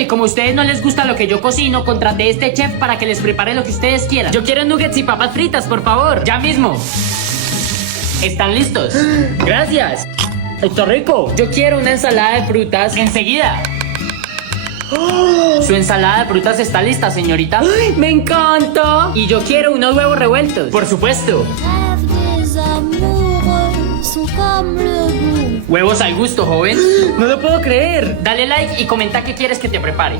Y como a ustedes no les gusta lo que yo cocino, contraté a este chef para que les prepare lo que ustedes quieran. Yo quiero nuggets y papas fritas, por favor. Ya mismo. ¿Están listos? Gracias. Está rico. Yo quiero una ensalada de frutas. Enseguida. Su ensalada de frutas está lista, señorita. ¡Ay, me encanta! Y yo quiero unos huevos revueltos. Por supuesto. Rêves des amoureux sont comme le goût. Huevos al gusto, joven. No lo puedo creer. Dale like y comenta qué quieres que te prepare.